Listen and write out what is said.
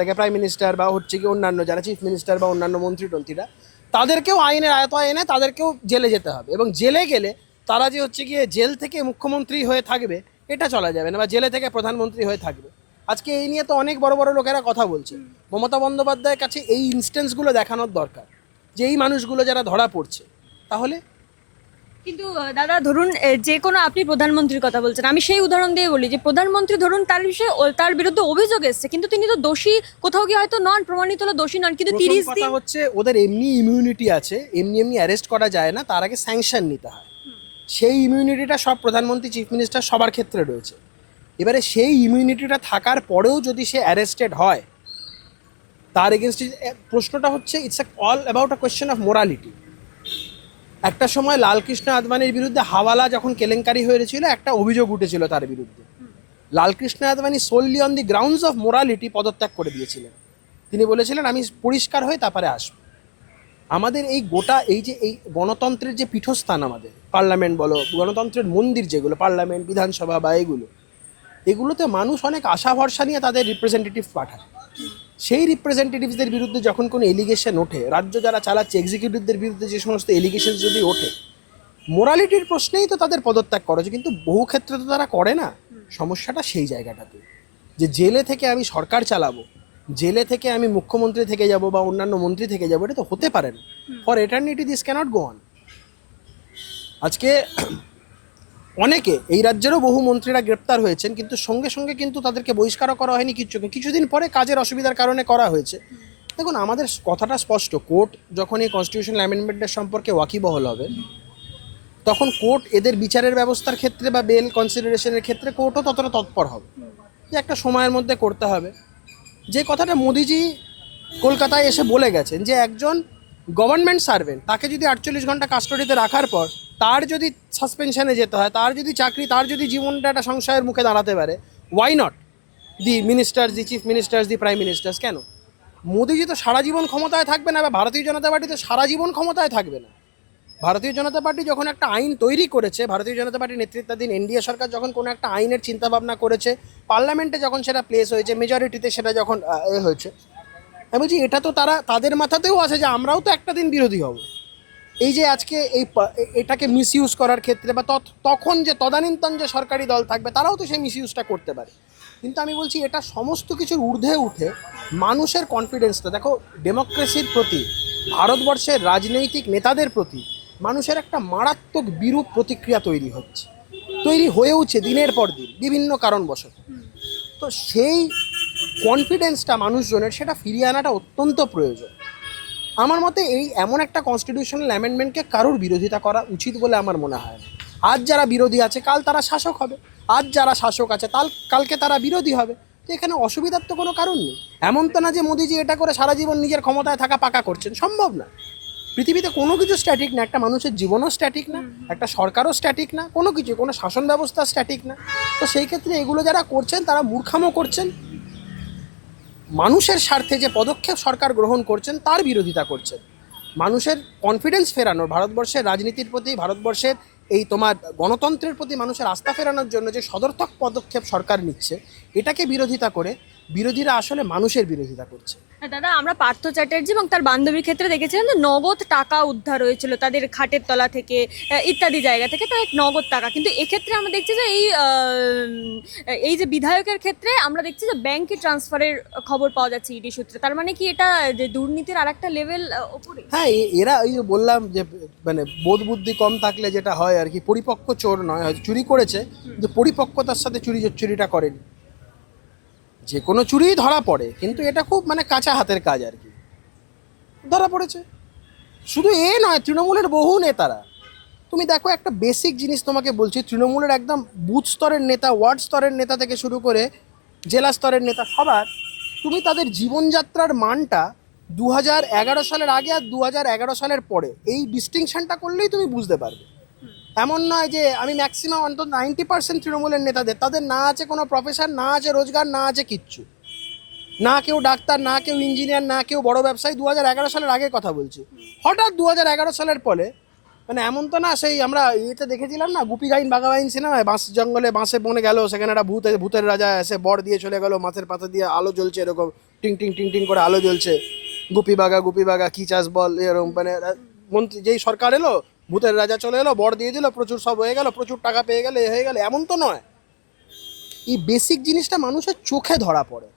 থেকে prime minister বা হচ্ছে কি অন্যান্য যারা চিফ মিনিস্টার বা অন্যান্য মন্ত্রী টন্ত্রীরা তাদেরকেও আইনের আয়তায় এনে তাদেরকেও জেলে যেতে হবে এবং জেলে গেলে তারা যে হচ্ছে গিয়ে জেল থেকে মুখ্যমন্ত্রী হয়ে থাকবে, এটা চলা যাবে না বা জেলে থেকে প্রধানমন্ত্রী হয়ে থাকবে। আজকে এই নিয়ে তো অনেক বড় বড় লোকেরা কথা বলছে। মমতা বন্দ্যোপাধ্যায়ের কাছে এই ইনস্টেন্সগুলো দেখানোর দরকার, যে এই মানুষগুলো যারা ধরা পড়ছে, তাহলে কিন্তু দাদা ধরুন যে কোনো আপনি প্রধানমন্ত্রীর কথা বলছেন আমি সেই উদাহরণ দিয়ে বলি যে প্রধানমন্ত্রী ধরুন তার বিষয়ে তার বিরুদ্ধে অভিযোগ এসছে কিন্তু তিনি তো দোষী কোথাও গিয়ে হয়তো নন প্রমাণিত হলো দোষী নন কিন্তু তিরিশ দিন হচ্ছে ওদের এমনি ইমিউনিটি আছে এমনি এমনি অ্যারেস্ট করা যায় না তার আগে স্যাংশন নিতে হয়। সেই ইমিউনিটিটা সব প্রধানমন্ত্রী চিফ মিনিস্টার সবার ক্ষেত্রে রয়েছে। এবারে সেই ইমিউনিটিটা থাকার পরেও যদি সে অ্যারেস্টেড হয় তার এগেনস্টে প্রশ্নটা হচ্ছে it's all about a question of morality একটা সময় লালকৃষ্ণ আদবানির বিরুদ্ধে হাওয়ালা যখন কেলেঙ্কারি হয়েছিল, একটা অভিযোগ উঠেছিল তার বিরুদ্ধে। Lal Krishna Advani solely on the grounds of morality পদত্যাগ করে দিয়েছিলেন। তিনি বলেছিলেন, আমি পরিষ্কার হয়ে তারপরে আসব। আমাদের এই গোটা, এই যে, এই গণতন্ত্রের যে পীঠস্থান আমাদের, পার্লামেন্ট বলো, গণতন্ত্রের মন্দির যেগুলো, পার্লামেন্ট, বিধানসভা বা এগুলো, এগুলোতে মানুষ অনেক আশা ভরসা নিয়ে তাদের রিপ্রেজেন্টেটিভ পাঠায়। সেই রিপ্রেজেন্টেটিভসদের বিরুদ্ধে যখন কোনো এলিগেশন ওঠে রাজ্য যারা চালাচ্ছে এক্সিকিউটিভদের বিরুদ্ধে যে সমস্ত এলিগেশন যদি ওঠে মোরালিটির প্রশ্নেই তো তাদের পদত্যাগ করা উচিত, কিন্তু বহু ক্ষেত্রে তো তারা করে না। সমস্যাটা সেই জায়গাটাতে। যে জেলে থেকে আমি সরকার চালাবো জেলে থেকে আমি মুখ্যমন্ত্রী থেকে যাব বা অন্যান্য মন্ত্রী থেকে যাব এটা তো হতে পারে না। For eternity this cannot go on আজকে অনেকে এই রাজ্যেরও বহু মন্ত্রীরা গ্রেপ্তার হয়েছেন, কিন্তু সঙ্গে সঙ্গে কিন্তু তাদেরকে বহিষ্কারও করা হয়নি কিছু কিছুদিন পরে কাজের অসুবিধার কারণে করা হয়েছে। দেখুন, আমাদের কথাটা স্পষ্ট, কোর্ট যখন এই কনস্টিটিউশনাল অ্যামেন্ডমেন্টের সম্পর্কে ওয়াকিবহল হবে, তখন কোর্ট এদের বিচারের ব্যবস্থার ক্ষেত্রে বা বেল কনসিডারেশনের ক্ষেত্রে কোর্টও ততটা তৎপর হবে। যে একটা সময়ের মধ্যে করতে হবে। যে কথাটা মোদিজি কলকাতায় এসে বলে গেছেন যে একজন গভর্নমেন্ট সার্ভেন্ট, তাকে যদি আটচল্লিশ ঘণ্টা কাস্টডিতে রাখার পর তার যদি সাসপেনশনে যেতে হয়, তার যদি চাকরি, তার যদি জীবনটা একটা সংশয়ের মুখে দাঁড়াতে পারে why not the ministers the chief ministers the prime ministers কেন? মোদিজি তো সারা জীবন ক্ষমতায় থাকবে না, বা ভারতীয় জনতা পার্টি তো সারা জীবন ক্ষমতায় থাকবে না। ভারতীয় জনতা পার্টি যখন একটা আইন তৈরি করেছে, ভারতীয় জনতা পার্টির নেতৃত্বাধীন এনডিএ সরকার যখন কোনো একটা আইনের চিন্তাভাবনা করেছে, পার্লামেন্টে যখন সেটা প্লেস হয়েছে মেজরিটিতে সেটা যখন এ হয়েছে আমি বলছি, এটা তো তারা, তাদের মাথাতেও আছে যে আমরাও তো একটা দিন বিরোধী হব। এই যে আজকে এই এটাকে মিসইউজ করার ক্ষেত্রে বা তখন যে তদানীন্তন যে সরকারি দল থাকবে, তারাও তো সেই মিসইউজটা করতে পারে। কিন্তু আমি বলছি, এটা সমস্ত কিছুর ঊর্ধ্বে উঠে মানুষের কনফিডেন্সটা দেখো ডেমোক্রেসির প্রতি, ভারতবর্ষের রাজনৈতিক নেতাদের প্রতি মানুষের একটা মারাত্মক বিরূপ প্রতিক্রিয়া তৈরি হচ্ছে। তৈরি হয়েওছে দিনের পর দিন, বিভিন্ন কারণবশত। তো সেই কনফিডেন্সটা মানুষজনের সেটা ফিরিয়ে আনাটা অত্যন্ত প্রয়োজন। আমার মতে এই এমন একটা কনস্টিটিউশনাল অ্যামেন্ডমেন্টকে কারোর বিরোধিতা করা উচিত বলে আমার মনে হয় না। আজ যারা বিরোধী আছে কাল তারা শাসক হবে। আজ যারা শাসক আছে তাল কালকে তারা বিরোধী হবে। তো এখানে অসুবিধার তো কোনো কারণ নেই। এমন তো না যে মোদিজি এটা করে সারা জীবন নিজের ক্ষমতায় থাকা পাকা করছেন। সম্ভব না। পৃথিবীতে কোনো কিছু স্ট্যাটিক না। একটা মানুষের জীবনও স্ট্যাটিক না। একটা সরকারও স্ট্যাটিক না। কোনো কিছু কোনো শাসন ব্যবস্থা স্ট্যাটিক না। তো সেই ক্ষেত্রে এগুলো যারা করছেন তারা মূর্খামো করছেন। মানুষের স্বার্থে যে পদক্ষেপ সরকার গ্রহণ করছেন, তার বিরোধিতা করছেন। মানুষের কনফিডেন্স ফেরানোর, ভারতবর্ষের রাজনীতির প্রতি, ভারতবর্ষের এই তোমার গণতন্ত্রের প্রতি মানুষের আস্থা ফেরানোর জন্য যে সদর্থক পদক্ষেপ সরকার নিচ্ছে, এটাকে বিরোধিতা করে বিরোধীরা আসলে মানুষের বিরোধিতা করছে। হ্যাঁ, দাদা আমরা পার্থ চ্যাটার্জি এবং তার বান্ধবীর ক্ষেত্রে দেখেছিলাম যে নগদ টাকা উদ্ধার হয়েছিল তাদের খাটের তলা থেকে ইত্যাদি জায়গা থেকে তাদের নগদ টাকা। কিন্তু এক্ষেত্রে আমরা দেখছি যে এই এই যে বিধায়কের ক্ষেত্রে আমরা দেখছি যে ব্যাংকে ট্রান্সফারের খবর পাওয়া যাচ্ছে ইডি সূত্রে। তার মানে কি এটা যে দুর্নীতির আর একটা লেভেল ওপরে হ্যাঁ এরা ওই যে বললাম যে মানে বোধ বুদ্ধি কম থাকলে যেটা হয় আর কি পরিপক্ক চোর নয় হয়তো চুরি করেছে কিন্তু পরিপক্কতার সাথে চুরি চুরিটা করেনি। যে কোনো চুরি ধরা পড়ে, কিন্তু এটা খুব মানে কাঁচা হাতের কাজ আর কি। ধরা পড়েছে। শুধু এ নয়, তৃণমূলের বহু নেতারা। তুমি দেখো একটা বেসিক জিনিস তোমাকে বলছি, তৃণমূলের একদম বুথ স্তরের নেতা, ওয়ার্ড স্তরের নেতা থেকে শুরু করে জেলা স্তরের নেতা সবার, তুমি তাদের জীবনযাত্রার মানটা দু হাজার এগারো সালের আগে আর দু হাজার এগারো সালের পরে, এই ডিস্টিংশনটা করলেই তুমি বুঝতে পারবে। এমন নয় যে আমি ম্যাক্সিমাম অন্তত নাইনটি পার্সেন্ট তৃণমূলের নেতাদের, তাদের না আছে কোনো প্রফেশন না আছে রোজগার, না আছে কিচ্ছু। না কেউ ডাক্তার, না কেউ ইঞ্জিনিয়ার না কেউ বড় ব্যবসায়ী দু হাজার এগারো সালের আগে কথা বলছি। হঠাৎ দু হাজার এগারো সালের পরে মানে এমন তো না, সেই আমরা ইয়েতে দেখেছিলাম না, গুপি গাইন বাঘাবাইন সিনেমায়, বাঁশ জঙ্গলে বাঁশে বনে গেল, সেখানে একটা ভূত, ভূতের রাজা এসে বর দিয়ে চলে গেল, মাছের পাতা দিয়ে আলো জ্বলছে এরকম, টিং টিং টিং টিং করে আলো জ্বলছে। গুপি বাগা গুপি বাগা কি চাষ বল এরকম মানে মন্ত্রী, যেই সরকার এলো ভূতের রাজা চলে এলো, বর দিয়ে দিল, প্রচুর সব হয়ে গেল, প্রচুর টাকা পেয়ে গেলে হয়ে গেল, এমন তো নয়। এই বেসিক জিনিসটা মানুষের চোখে ধরা পড়ে।